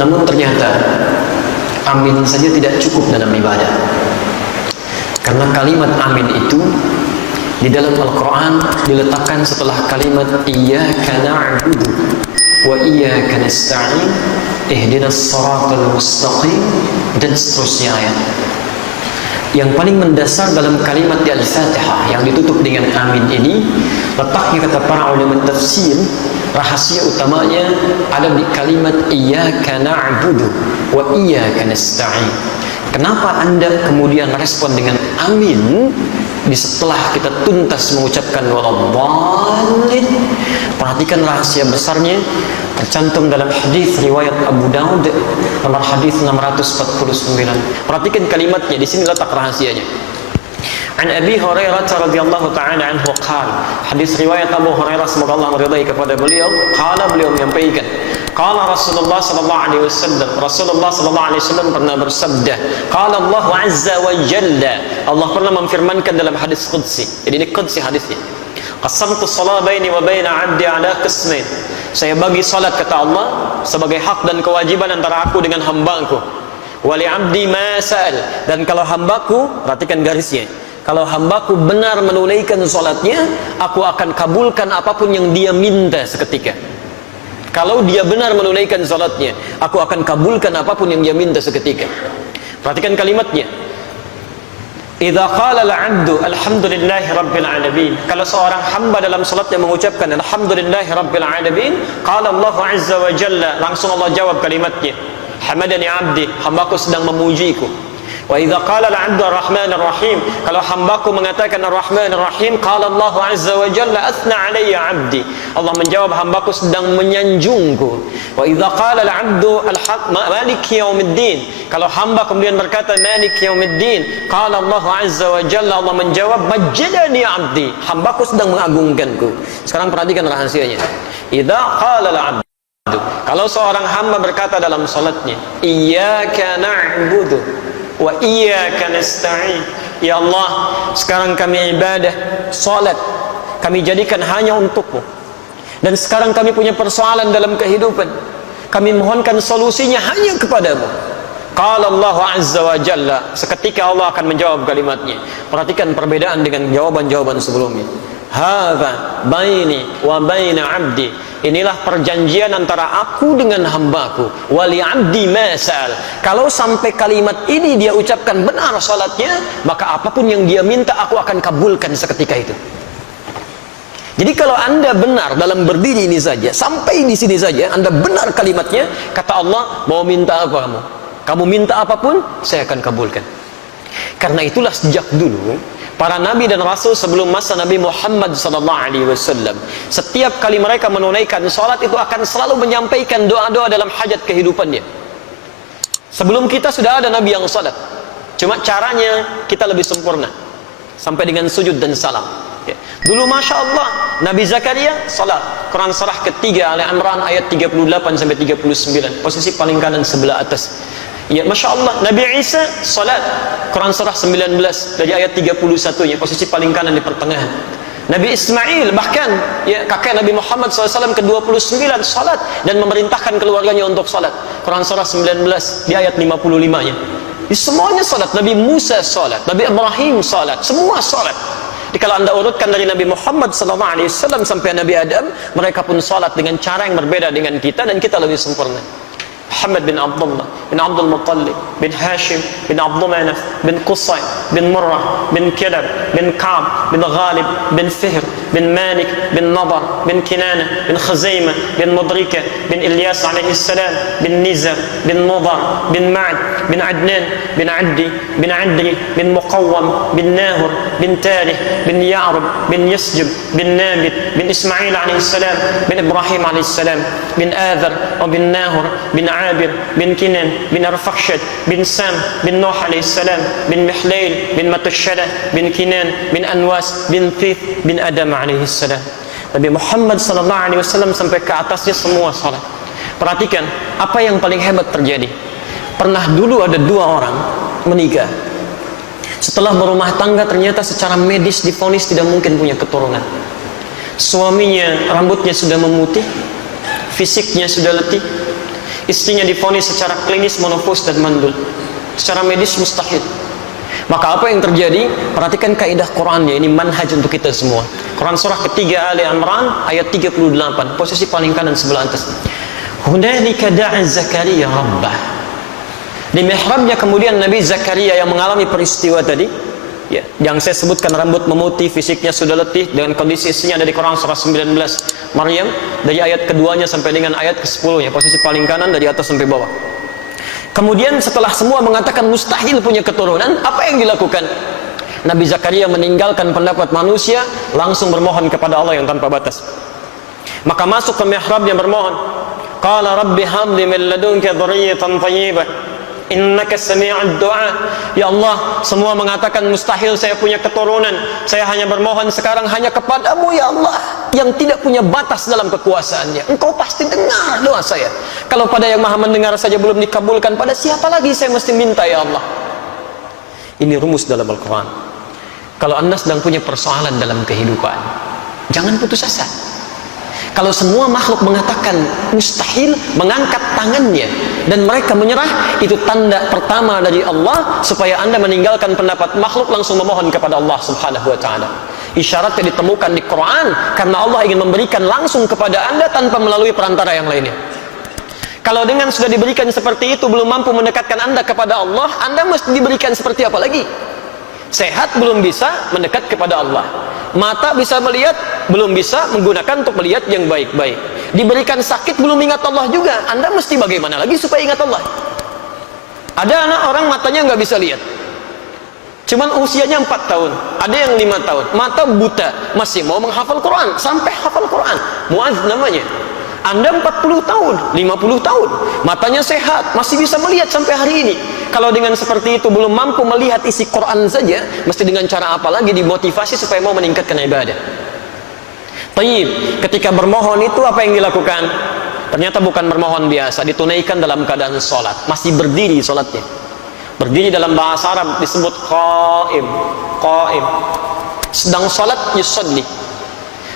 Namun ternyata amin saja tidak cukup dalam ibadah. Karena kalimat amin itu di dalam Al-Quran diletakkan setelah kalimat iyyaka na'budu wa iyyaka nasta'in ihdinas siratal mustaqim dan seterusnya ayat. Yang paling mendasar dalam kalimat di Al-Fatihah yang ditutup dengan amin ini, letaknya kata para ulama tafsir, rahasia utamanya ada di kalimat iyyaka na'budu wa iyyaka nasta'in. Kenapa Anda kemudian respon dengan amin setelah kita tuntas mengucapkan waladdallin? Perhatikan rahasia besarnya, tercantum dalam hadis riwayat Abu Daud nomor hadis 649. Perhatikan kalimatnya, di sini letak rahasianya. An Abi Hurairah radhiyallahu taala anhu qala, hadis riwayat Abu Hurairah semoga Allah meridai kepada beliau, beliau menyampaikan, qala Rasulullah sallallahu alaihi wasallam, Rasulullah sallallahu alaihi wasallam pernah bersabda, qala Allah azza wa jalla, Allah pernah memfirmankan dalam hadis qudsi. Jadi ini qudsi hadisnya. Qasamtu shalah baini wa baina 'abdi 'ala qismain. Saya bagi salat kata Allah sebagai hak dan kewajiban antara aku dengan hamba-Ku. Wa li 'abdi ma sa'al, dan kalau hamba-Ku, perhatikan garisnya, kalau hamba-Ku benar menunaikan salatnya, aku akan kabulkan apapun yang dia minta seketika. Kalau dia benar menunaikan salatnya, aku akan kabulkan apapun yang dia minta seketika. Perhatikan kalimatnya. Idza qala al-'abdu alhamdulillahi rabbil alamin. Kalau seorang hamba dalam salatnya mengucapkan alhamdulillahi rabbil alamin, qala Allah azza wa jalla, langsung Allah jawab kalimatnya, hamadani 'abdi, hambaku sedang memujiku. Wa idza qala al-'abdu ar-rahmanir rahim, kalau hambaku mengatakan ar-rahmanir rahim, qala Allah azza wa jalla athna 'alayya 'abdi, Allah menjawab hambaku sedang menyanjungku. Wa idza qala al-'abdu maliki yaumiddin, kalau hamba kemudian berkata maliki yaumiddin, qala Allah azza wa jalla, Allah menjawab majjadani 'abdi, hambaku sedang mengagungkanku. Sekarang perhatikan rahasianya. Idza qala al-'abdu, kalau seorang hamba berkata dalam salatnya, iyyaka na'budu wa iyyaka nasta'in, ya Allah, sekarang kami ibadah, salat kami jadikan hanya untukmu, dan sekarang kami punya persoalan dalam kehidupan, kami mohonkan solusinya hanya kepadamu. Qala Allah azza wa jalla, seketika Allah akan menjawab kalimatnya. Perhatikan perbedaan dengan jawaban-jawaban sebelumnya. Hadza baini wa baina 'abdi, inilah perjanjian antara aku dengan hambaku. Wali 'abdi ma sa'al, kalau sampai kalimat ini dia ucapkan benar salatnya, maka apapun yang dia minta aku akan kabulkan seketika itu. Jadi kalau Anda benar dalam berdiri ini saja, sampai di sini saja Anda benar kalimatnya, kata Allah, mau minta apa kamu? Kamu minta apapun, saya akan kabulkan. Karena itulah sejak dulu para nabi dan rasul sebelum masa Nabi Muhammad SAW, setiap kali mereka menunaikan salat itu akan selalu menyampaikan doa-doa dalam hajat kehidupannya. Sebelum kita sudah ada nabi yang salat, cuma caranya kita lebih sempurna, sampai dengan sujud dan salam. Dulu Masya Allah Nabi Zakaria salat, Quran surah ketiga Ali Imran ayat 38-39, posisi paling kanan sebelah atas. Ya, Masya Allah, Nabi Isa salat, Quran surah 19 dari ayat 31-nya, posisi paling kanan di pertengahan. Nabi Ismail bahkan, ya, kakek Nabi Muhammad SAW ke-29 salat dan memerintahkan keluarganya untuk salat, Quran surah 19 di ayat 55-nya. Semuanya salat. Nabi Musa salat, Nabi Ibrahim salat, semua salat. Jadi kalau Anda urutkan dari Nabi Muhammad SAW sampai Nabi Adam, mereka pun salat dengan cara yang berbeda dengan kita, dan kita lebih sempurna. Muhammad bin Abdullah bin Abdul Muttalib bin Hashim bin Abdul Manaf bin Qusay bin Murrah bin Kilab bin Ka'b bin Ghalib bin Fihr bin Malik bin Nadar bin Kinana bin Khuzaimah bin Mudrika bin Ilyas alaihi salam bin Nizar bin Mudar bin Ma'ad bin Adnan bin Addi bin Adri bin Muqawwam bin Nahur bin Tarih bin Ya'rub bin Yasjub bin Nabit bin Ismail alaihi salam bin Ibrahim alaihi salam bin Adhar bin Nahur bin Abir bin Kinan bin Arfakhshad bin Sam bin Nuh alaihi salam bin Mihlail bin Matushada bin Kinan bin Anwas bin Thith bin Adam alaihi salam. Nabi Muhammad sallallahu alaihi wasallam sampai ke atasnya semua salat. Perhatikan apa yang paling hebat terjadi. Pernah dulu ada dua orang menikah, setelah berumah tangga ternyata secara medis divonis tidak mungkin punya keturunan. Suaminya rambutnya sudah memutih, fisiknya sudah letih, istrinya divonis secara klinis menopause dan mandul. Secara medis mustahil. Maka apa yang terjadi? Perhatikan kaidah Qur'annya, ini manhaj untuk kita semua. Quran surah ketiga Ali Imran ayat 38, posisi paling kanan sebelah atas. Hunalika da'a Zakaria rabbah. Di mihrabnya kemudian Nabi Zakaria yang mengalami peristiwa tadi, ya, yang saya sebutkan rambut memutih, fisiknya sudah letih, dengan kondisi istrinya ada di Quran surah 19 Maryam, dari ayat keduanya sampai dengan ayat ke-10 ya, posisi paling kanan dari atas sampai bawah. Kemudian setelah semua mengatakan mustahil punya keturunan, apa yang dilakukan? Nabi Zakaria meninggalkan pendapat manusia, langsung bermohon kepada Allah yang tanpa batas. Maka masuk ke mihrab yang bermohon. Qala rabbi habli min ladunka dzurriyyatan thayyibah innaka sami'ud du'a. Ya Allah, semua mengatakan mustahil saya punya keturunan. Saya hanya bermohon sekarang hanya kepadamu ya Allah, yang tidak punya batas dalam kekuasaannya. Engkau pasti dengar doa saya. Kalau pada yang maha mendengar saja belum dikabulkan, pada siapa lagi saya mesti minta ya Allah? Ini rumus dalam Al-Quran. Kalau Anda sedang punya persoalan dalam kehidupan, jangan putus asa. Kalau semua makhluk mengatakan mustahil, mengangkat tangannya dan mereka menyerah, itu tanda pertama dari Allah supaya Anda meninggalkan pendapat makhluk, langsung memohon kepada Allah Subhanahu wa taala. Isyaratnya ditemukan di Quran karena Allah ingin memberikan langsung kepada Anda tanpa melalui perantara yang lainnya. Kalau dengan sudah diberikan seperti itu belum mampu mendekatkan Anda kepada Allah, Anda mesti diberikan seperti apa lagi? Sehat belum bisa mendekat kepada Allah. Mata bisa melihat, belum bisa menggunakan untuk melihat yang baik-baik. Diberikan sakit, belum ingat Allah juga. Anda mesti bagaimana lagi supaya ingat Allah? Ada anak orang matanya nggak bisa lihat, cuman usianya 4 tahun, ada yang 5 tahun, mata buta, masih mau menghafal Quran, sampai hafal Quran. Muaz namanya. Anda 40 tahun, 50 tahun, matanya sehat, masih bisa melihat sampai hari ini. Kalau dengan seperti itu belum mampu melihat isi Quran saja, mesti dengan cara apa lagi dimotivasi supaya mau meningkatkan ibadah? Taib, ketika bermohon itu apa yang dilakukan? Ternyata bukan bermohon biasa, ditunaikan dalam keadaan sholat, masih berdiri sholatnya. Berdiri dalam bahasa Arab disebut qaim, qaim. Sedang sholat yusalli.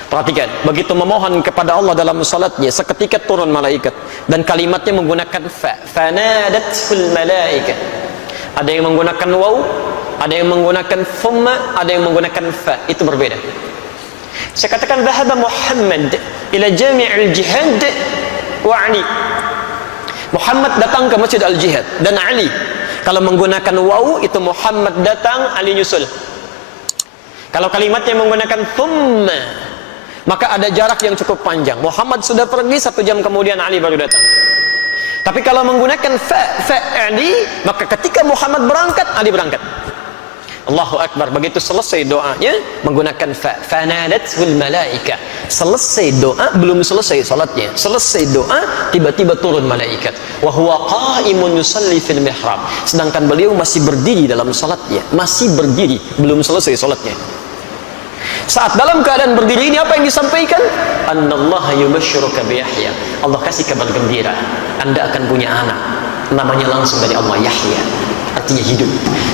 Perhatikan, begitu memohon kepada Allah dalam salatnya, seketika turun malaikat dan kalimatnya menggunakan fa, fanadatul malaikat. Ada yang menggunakan waw, ada yang menggunakan thumma, ada yang menggunakan fa. Itu berbeda. Saya katakan dhahaba Muhammad ila jami'il jihad wa Ali. Muhammad datang ke Masjid Al-Jihad dan Ali. Kalau menggunakan waw itu Muhammad datang, Ali nyusul. Kalau kalimatnya menggunakan thumma, maka ada jarak yang cukup panjang. Muhammad sudah pergi, 1 jam kemudian Ali baru datang. Tapi kalau menggunakan fa Ali, maka ketika Muhammad berangkat, Ali berangkat. Allahu Akbar. Begitu selesai doanya menggunakan fa, fanadatul malaika. Selesai doa, belum selesai salatnya. Selesai doa, tiba-tiba turun malaikat. Wa huwa qaimun yusalli fil mihrab. Sedangkan beliau masih berdiri dalam salatnya, masih berdiri, belum selesai salatnya. Saat dalam keadaan berdiri ini apa yang disampaikan? Annallaha yubashshiruka bi Yahya. Allah kasih kabar gembira, Anda akan punya anak. Namanya langsung dari Allah, Yahya. Artinya hidup.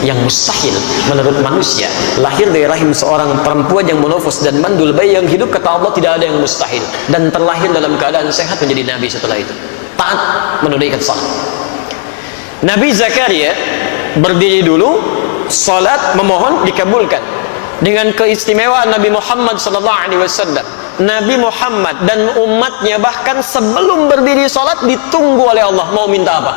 Yang mustahil menurut manusia, lahir dari rahim seorang perempuan yang menofos dan mandul bayi yang hidup, kata Allah tidak ada yang mustahil. Dan terlahir dalam keadaan sehat menjadi nabi setelah itu. Taat menunaikan salat. Nabi Zakaria berdiri dulu, salat, memohon, dikabulkan. Dengan keistimewaan Nabi Muhammad SAW, Nabi Muhammad dan umatnya bahkan sebelum berdiri salat ditunggu oleh Allah, mau minta apa?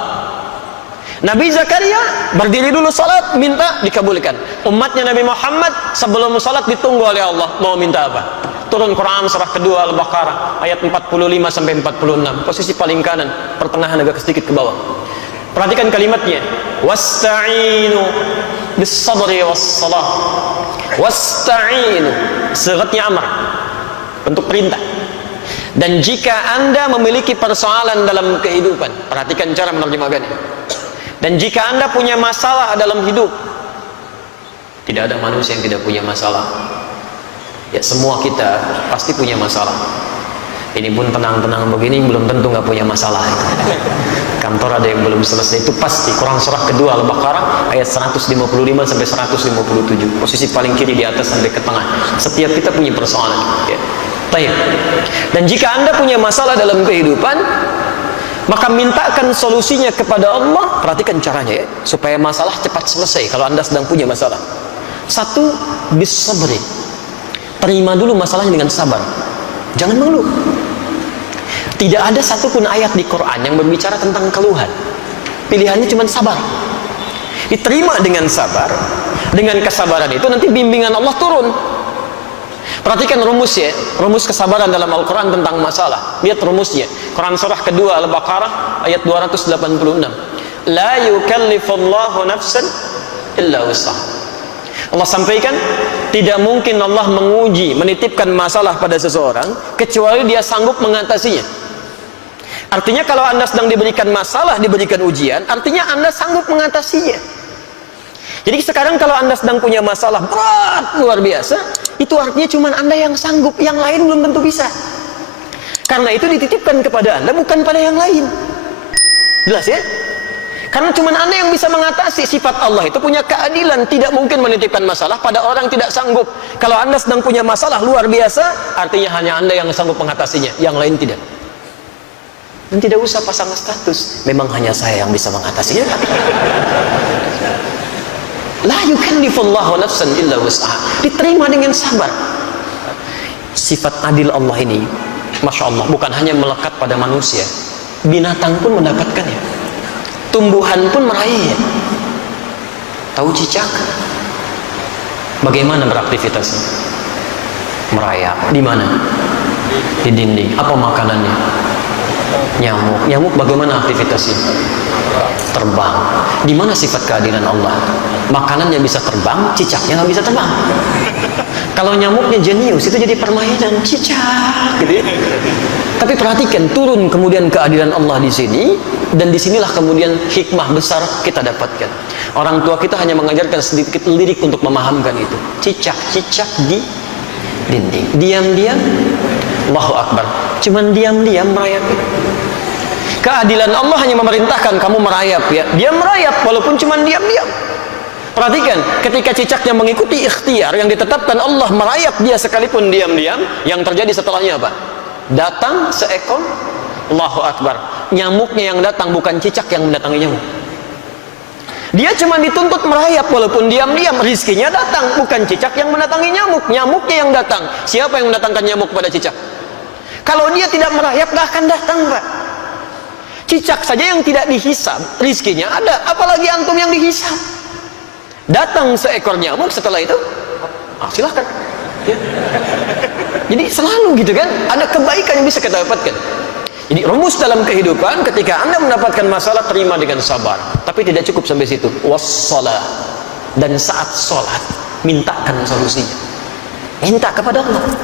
Nabi Zakaria berdiri dulu salat, minta, dikabulkan. Umatnya Nabi Muhammad sebelum salat ditunggu oleh Allah, mau minta apa? Turun Quran surah kedua Al-Baqarah ayat 45 sampai 46, posisi paling kanan, pertengahan agak sedikit ke bawah. Perhatikan kalimatnya, wasta'inu bis-sabri was-salah. Wasta'inu, sigatnya amr, bentuk perintah. Dan jika Anda memiliki persoalan dalam kehidupan, perhatikan cara menerjemahkannya. Dan jika Anda punya masalah dalam hidup, tidak ada manusia yang tidak punya masalah. Ya, semua kita pasti punya masalah. Ini pun tenang-tenang begini belum tentu nggak punya masalah. Kantor ada yang belum selesai, itu pasti. Quran surah kedua Al-Baqarah ayat 155 sampai 157, posisi paling kiri di atas sampai ke tengah. Setiap kita punya persoalan, ya. Baik. Dan jika Anda punya masalah dalam kehidupan, Maka mintakan solusinya kepada Allah. Perhatikan caranya ya, supaya masalah cepat selesai kalau Anda sedang punya masalah. Satu, bisabri. Terima dulu masalahnya dengan sabar. Jangan mengeluh. Tidak ada satupun ayat di Quran yang berbicara tentang keluhan. Pilihannya cuma sabar. Diterima dengan sabar. Dengan kesabaran itu nanti bimbingan Allah turun. Perhatikan rumus ya, rumus kesabaran dalam Al-Quran tentang masalah. Lihat rumusnya. Quran surah kedua Al-Baqarah ayat 286. La yukallifullahu nafsan illa wus'aha. Allah sampaikan, tidak mungkin Allah menguji, menitipkan masalah pada seseorang kecuali dia sanggup mengatasinya. Artinya kalau Anda sedang diberikan masalah, diberikan ujian, artinya Anda sanggup mengatasinya. Jadi sekarang kalau Anda sedang punya masalah berat luar biasa, itu artinya cuma Anda yang sanggup, yang lain belum tentu bisa. Karena itu dititipkan kepada Anda, bukan pada yang lain. Jelas ya? Karena cuma Anda yang bisa mengatasi. Sifat Allah itu punya keadilan, tidak mungkin menitipkan masalah pada orang tidak sanggup. Kalau Anda sedang punya masalah luar biasa, artinya hanya Anda yang sanggup mengatasinya, yang lain tidak. Dan tidak usah pasang status, memang hanya saya yang bisa mengatasinya. La yukallifullahu nafsan illa wus'aha. Diterima dengan sabar. Sifat adil Allah ini, Masya Allah, bukan hanya melekat pada manusia, binatang pun mendapatkannya, tumbuhan pun meraihnya. Tahu cicak bagaimana beraktivitasnya? Merayap. Di mana? Di dinding. Apa makanannya? Nyamuk. Nyamuk bagaimana aktivitasnya? Terbang. Di mana sifat keadilan Allah? Makanannya bisa terbang, cicaknya nggak bisa terbang. Kalau nyamuknya jenius, itu jadi permainan cicak, gitu ya. Tapi perhatikan, turun kemudian keadilan Allah di sini, dan disinilah kemudian hikmah besar kita dapatkan. Orang tua kita hanya mengajarkan sedikit lirik untuk memahamkan itu. Cicak-cicak di dinding. Diam-diam, Allahu Akbar. Cuman diam-diam merayap. Keadilan Allah hanya memerintahkan kamu merayap ya. Dia merayap walaupun cuma diam-diam. Perhatikan, ketika cicaknya mengikuti ikhtiar yang ditetapkan Allah, merayap dia sekalipun diam-diam, yang terjadi setelahnya apa? Datang seekor, Allahu Akbar. Nyamuknya yang datang, bukan cicak yang mendatangi nyamuk. Dia cuma dituntut merayap walaupun diam-diam. Rizkinya datang, bukan cicak yang mendatangi nyamuk. Nyamuknya yang datang. Siapa yang mendatangkan nyamuk pada cicak? Kalau dia tidak merayap, gak akan datang, Pak. Cicak saja yang tidak dihisab, rizkinya ada, apalagi antum yang dihisab. Datang seekor nyamuk, setelah itu silahkan ya. Jadi selalu gitu kan, ada kebaikan yang bisa kita dapatkan. Jadi rumus dalam kehidupan, ketika Anda mendapatkan masalah, terima dengan sabar. Tapi tidak cukup sampai situ. Wassalah. Dan saat sholat, mintakan solusinya, minta kepada Allah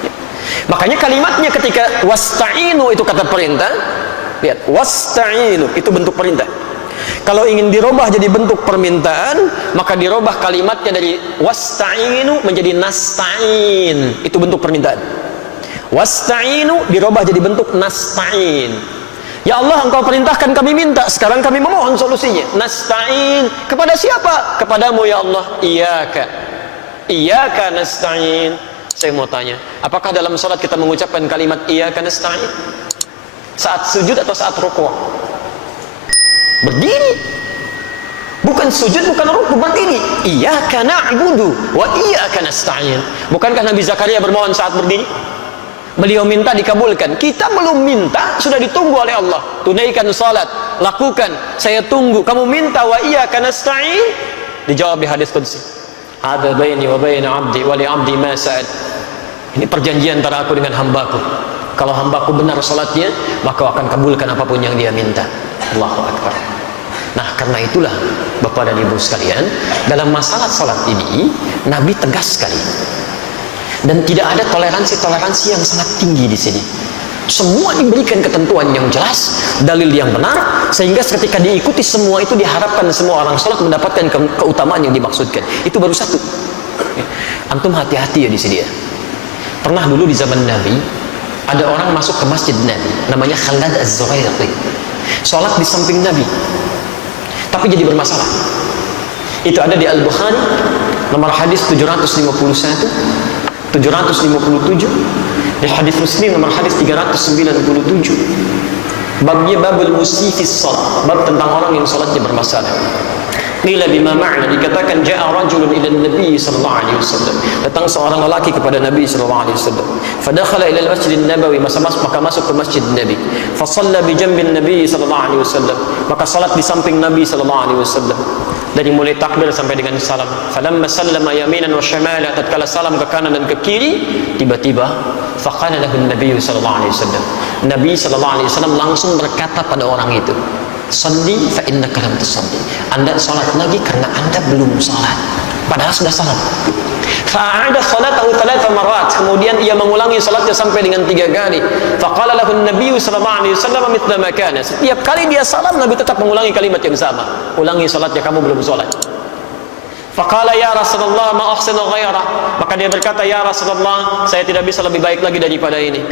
ya. Makanya kalimatnya ketika wasta'inu itu kata perintah. Lihat, wasta'inu itu bentuk perintah. Kalau ingin dirubah jadi bentuk permintaan, maka dirubah kalimatnya dari wasta'inu menjadi nasta'in. Itu bentuk permintaan. Wasta'inu dirubah jadi bentuk nasta'in. Ya Allah, Engkau perintahkan kami minta, sekarang kami memohon solusinya. Nasta'in kepada siapa? Kepadamu ya Allah. Iyyaka nasta'in. Saya mau tanya, apakah dalam salat kita mengucapkan kalimat iyyaka nasta'in? Saat sujud atau saat rukuk? Berdiri. Bukan sujud, bukan rukuk, berdiri. Iyyaka na'budu wa iyyaka nasta'in. Bukankah Nabi Zakaria bermohon saat berdiri? Beliau minta dikabulkan. Kita belum minta, sudah ditunggu oleh Allah. Tunaikan salat, lakukan. Saya tunggu. Kamu minta wa iyyaka nasta'in, dijawab di hadis qudsi. Hadza baini wa baina 'abdi wa li 'abdi ma sa'ad. Ini perjanjian antara aku dengan hambaku. Kalau hambaku benar salatnya, maka akan kabulkan apapun yang dia minta. Allahu Akbar. Nah, karena itulah Bapak dan Ibu sekalian, dalam masalah salat ini Nabi tegas sekali. Dan tidak ada toleransi-toleransi yang sangat tinggi di sini. Semua diberikan ketentuan yang jelas, dalil yang benar, sehingga ketika diikuti semua itu diharapkan semua orang salat mendapatkan keutamaan yang dimaksudkan. Itu baru satu. Antum hati-hati ya di sini ya. Pernah dulu di zaman Nabi, ada orang masuk ke masjid Nabi, namanya Khalad Az-Zurairi. Sholat di samping Nabi, tapi jadi bermasalah. Itu ada di Al-Bukhari, nomor hadis 751, 757, di hadis Muslim nomor hadis 397. Babnya babul musifis salat, bab tentang orang yang salatnya bermasalah. Qila bima ma'na, dikatakan ja'a rajulun ila Nabi sallallahu alaihi wasallam. Datang seorang lelaki kepada Nabi sallallahu alaihi wasallam. Fadakhala ila al-Masjid an-Nabawi, maka masuk ke Masjid Nabi. Fa shalla bi janbin Nabi sallallahu alaihi wasallam. Maka salat di samping Nabi sallallahu alaihi wasallam. Dari mulai takbir sampai dengan salam. Falamma sallama yaminan wa shimala, tatkala salam ke kanan dan ke kiri, tiba-tiba faqala lahu an-nabiy sallallahu alaihi wasallam. Nabi sallallahu alaihi wasallam langsung berkata pada orang itu, "Shalli fa innaka lam tusalli." Anda salat lagi karena Anda belum salat. Padahal sudah salat. Fa'ada salatahu 3 marat. Kemudian ia mengulangi salatnya sampai dengan 3 kali. Faqala lahu an-nabiy sallallahu alaihi wasallam mithla ma kana. Setiap kali dia salam, Nabi tetap mengulangi kalimat yang sama. Ulangi salatnya, kamu belum salat. Faqala ya Rasulullah ma ahsinu ghairah. Maka dia berkata, ya Rasulullah, saya tidak bisa lebih baik lagi daripada ini.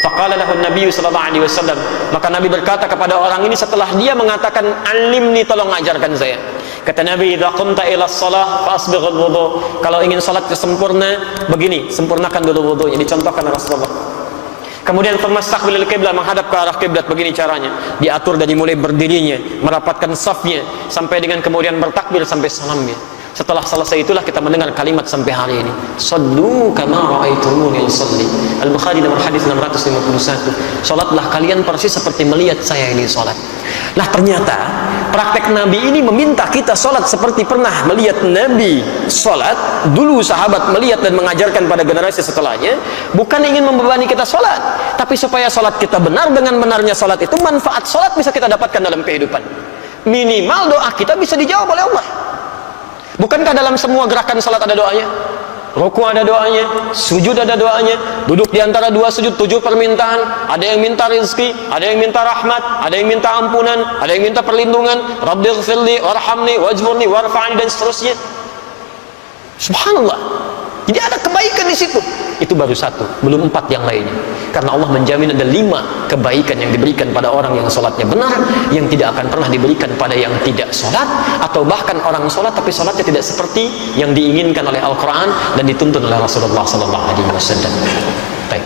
Faqala lahu an-nabiy sallallahu alaihi wasallam. Maka Nabi berkata kepada orang ini setelah dia mengatakan, "Alimni, tolong ajarkan saya." Kata Nabi, "Idza qumta ila shalah fa asbighul wudu." Kalau ingin salat sempurna, begini, sempurnakan dulu wudunya, dicontohkan Rasulullah. Kemudian famastaqbilul qiblah, menghadap ke arah kiblat, begini caranya. Diatur dari mulai berdirinya, merapatkan safnya sampai dengan kemudian bertakbir sampai salamnya. Setelah selesai itulah kita mendengar kalimat sampai hari ini, "Shallu kama ra'aitumuni usalli." Al-Bukhari nomor hadis 651. Salatlah kalian persis seperti melihat saya ini salat. Nah, ternyata praktek Nabi ini meminta kita salat seperti pernah melihat Nabi salat. Dulu sahabat melihat dan mengajarkan pada generasi setelahnya, bukan ingin membebani kita salat, tapi supaya salat kita benar. Dengan benarnya salat itu, manfaat salat bisa kita dapatkan dalam kehidupan. Minimal doa kita bisa dijawab oleh Allah. Bukankah dalam semua gerakan salat ada doanya? Ruku ada doanya, sujud ada doanya, duduk di antara 2 sujud 7 permintaan, ada yang minta rezeki, ada yang minta rahmat, ada yang minta ampunan, ada yang minta perlindungan, Rabbighfirli warhamni wajburni warfa'ni, dan seterusnya. Subhanallah. Jadi ada kebaikan di situ. Itu baru 1, belum 4 yang lainnya. Karena Allah menjamin ada 5 kebaikan yang diberikan pada orang yang salatnya benar, yang tidak akan pernah diberikan pada yang tidak salat, atau bahkan orang salat tapi salatnya tidak seperti yang diinginkan oleh Al-Quran dan dituntun oleh Rasulullah sallallahu alaihi wasallam. Baik.